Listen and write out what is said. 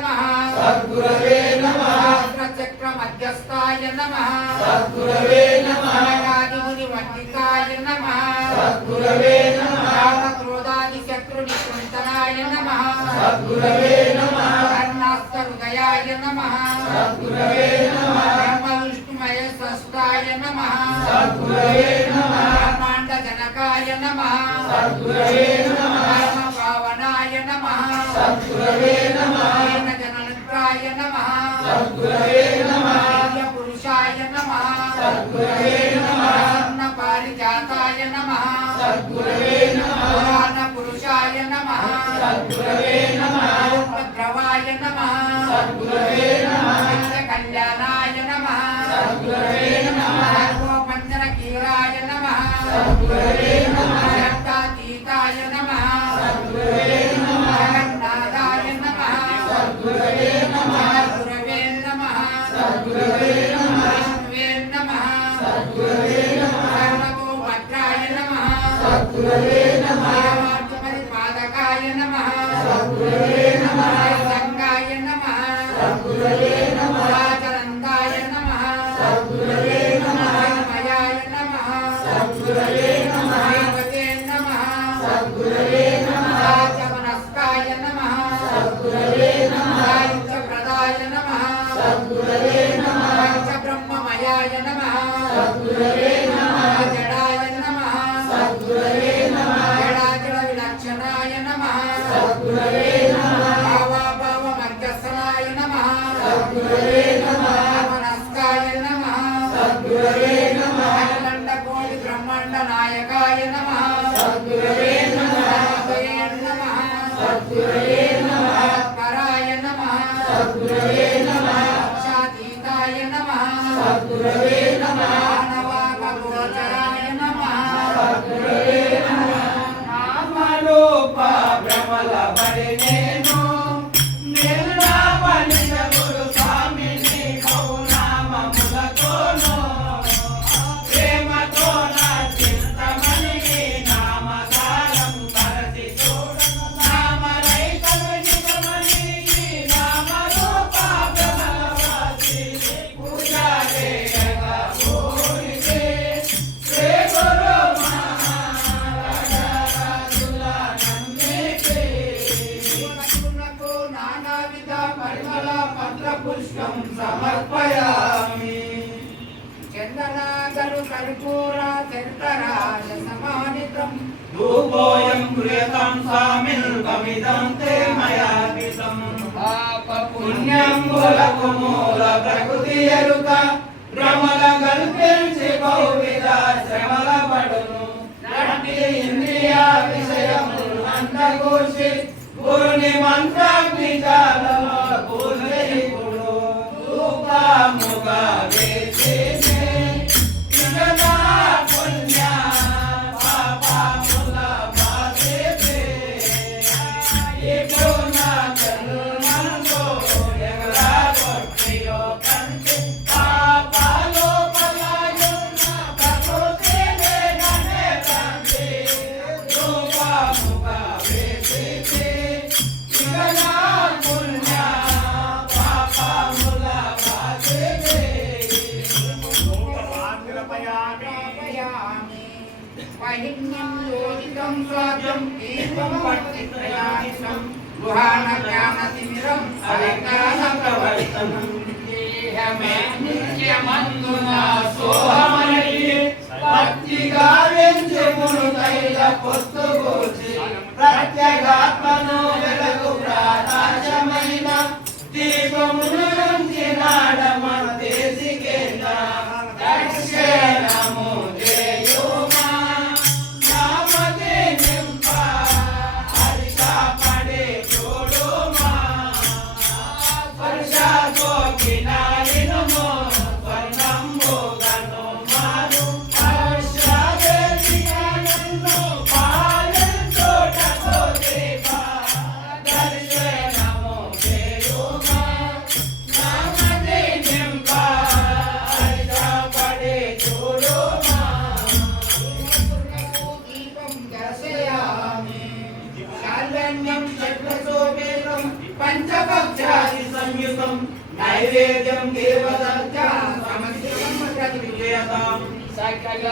नमः सद्गुरवे नमः चक्र मध्यस्थाय नमः सद्गुरवे नमः आदिमुनिवर्तिकाय नमः सद्गुरवे नमः क्रोधादि शत्रु निकुंतनाय नमः सद्गुरवे नमः कर्णास्त्र हृदयाय नमः सद्गुरवे नमः ब्रह्म विष्णुमय स्रष्टाय नमः सद्गुरवे नमः ब्रह्मांड जनकाय नमः सद्गुरवे नमः पावनाय नमः सद्गुरवे नमः जननत्राय नमः सद्गुरवे नमः पुरुषाय नमः सद्गुरवे नमः पारिजाताय नमः सद्गुरवे नमः पुराण पुरुषाय नमः सद्गुरवे नमः द्रवाय नमः सद्गुरवे नमः कल्याणाय नमः सद्गुरवे नमः पंचन कीराय नमः सद्गुरवे नमः शक्तातीताय नमः सद्गुरवे नमः नादाय नमः सद्गुरवे नमः गुरवे नमः सद्गुरवे नमः विष्णुवे नमः सद्गुरवे नमः भद्राय नमः सद्गुरवे नमः पादकाय नमः सद्गुरवे नमः गंगाय नमः सद्गुरवे नमः राजनंदाय नमः सद्गुरवे नमः मयाय नमः सद्गुरवे नमः देवते नमः सद्गुरवे नमः राजमनस्काय नमः सद्गुरवे नमः प्रदाय नमः सद्गुरवे नमः ब्रह्ममयाय नमः सद्गुरवे नमः जडाय नमः सद्गुरवे नमः जडाजड विलक्षणाय नमः सद्गुरवे नमः भावाभाव मध्यस्थनाय नमः सद्गुरवे नमः मनस्काय नमः सद्गुरवे नमः अखिलंडकोटि ब्रह्मांड नायकाय नमः सद्गुरवे नमः नमः सद्गुरवे नमः पराय नमः सद्गुरवे नमः सातीताय नमः सद्गुरवे नमः मानवागोचराय नमः सद्गुरवे नमः नामरूप భ్రమల బడి నేను నిర్నామనిన గురు స్వామిని కౌనామములతోను ప్రేమతో నా చింతమని నామకారం తరచి చూడను నామరైతను నిజమని నామరూప భ్రమల వాసి పూజా చేయగా పూరితే శ్రీ గురు మహారాజుల నమ్మితే శివునకు నానావిధ పరిమళ పత్ర పుష్పం సమర్పయామి చందనాగరు కర్పూర చరితరాజ సమానితం ధూపోయం ప్రియతం సామిల్కమిదం తే మయా కృతం పాప పుణ్యం మూలకు మూల ప్రకృతి ఎరుక భ్రమల కల్పించి బహువిధ శ్రమల పడును నటి ఇంద్రియ విషయములు అంతకూర్చి గురుని మంత్రాగ్ని జాలలో పూర్ణికుడు రూపముగా వేసి పుణ్య పాపముల బాధే ఇప్పుడు నా జన్మలో ఎగరా కొట్టియో కంటి పాపాలు పలాయున్న ప్రకృతినే నన్నే తండ్రి రూపముగా వేసి ఇక నా పుణ్య పాపముల బాధే వహిన్యం యోగితం స్వాద్యం దీపం పట్టిత్రయానిసం గుహాన జ్ఞానతిమిరం అవిజ్ఞాన ప్రవర్తనం దేహమే నిత్యమందున సోహమని భక్తిగా వెంచుమును తైల పొత్తుగూర్చి ప్రత్యేగాత్మను వెలుగు ప్రాకాశమైన దీపమును ఉంచినాడమన దేశికేంద్ర దక్షిణము చేయుమా నామది నింప హర్ష పడే చూడుమా వర్ష గోకినారినుము స్వర్ణంబు గను మారు హర్ష దేశికానందు పాలెం తోటతో దీప దర్శనము చేయుమా పంచాది సంయుతం నైవేద్యం దేవదత్త సమస్తం విజయతాం సకల